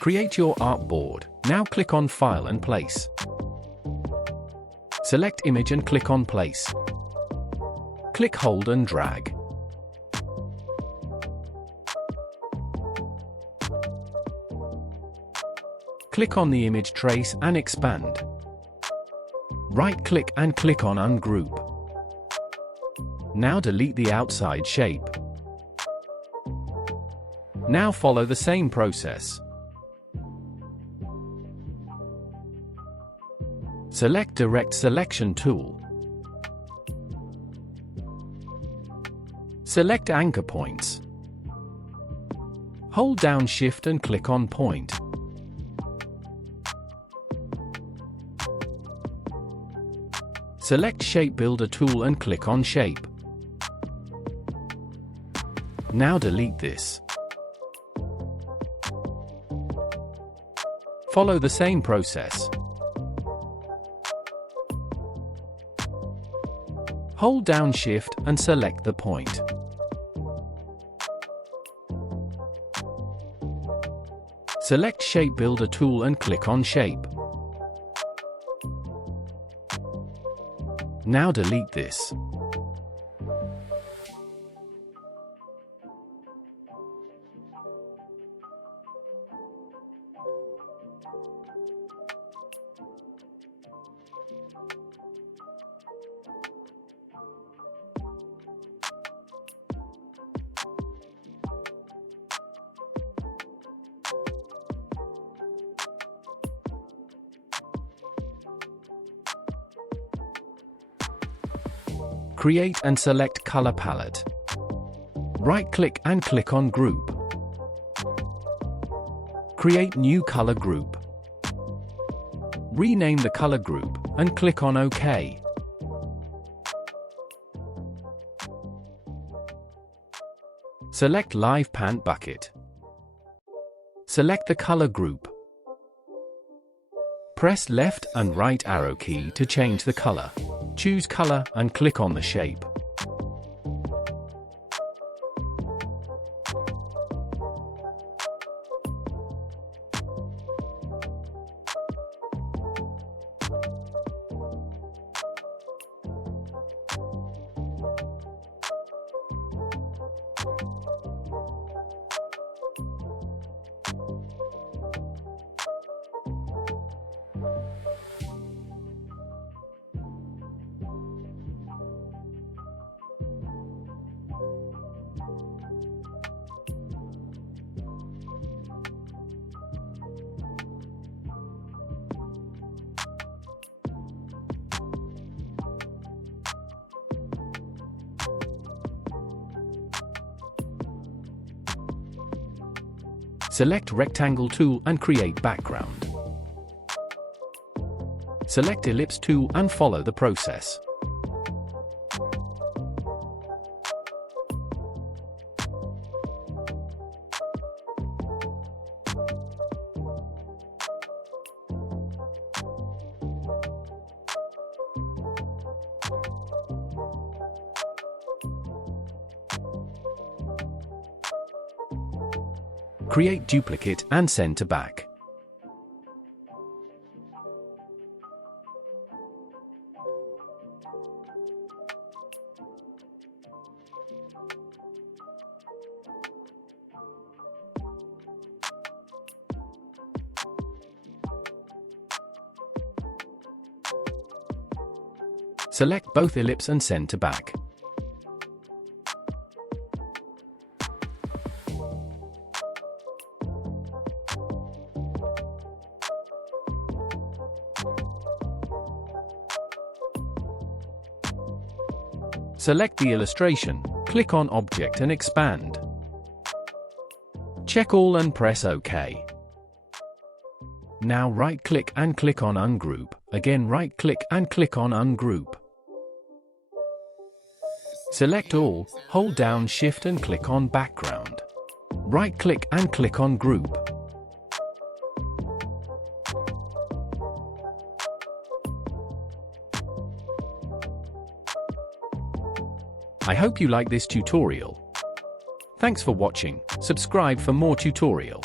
Create your artboard. Now click on File and Place. Select Image and click on Place. Click, hold and drag. Click on the image trace and expand. Right-click and click on Ungroup. Now delete the outside shape. Now follow the same process. Select Direct Selection tool. Select Anchor Points. Hold down Shift and click on Point. Select Shape Builder tool and click on Shape. Now delete this. Follow the same process. Hold down Shift and select the point. Select Shape Builder tool and click on Shape. Now delete this. Create and select Color Palette. Right-click and click on Group. Create new color group. Rename the color group and click on OK. Select Live Paint Bucket. Select the color group. Press left and right arrow key to change the color. Choose color and click on the shape. Select Rectangle tool and create background. Select Ellipse tool and follow the process. Create duplicate and send to back. Select both ellipse and send to back. Select the illustration, click on Object and expand. Check all and press OK. Now right-click and click on Ungroup, again right-click and click on Ungroup. Select all, hold down Shift and click on Background. Right-click and click on Group. I hope you like this tutorial. Thanks for watching. Subscribe for more tutorial.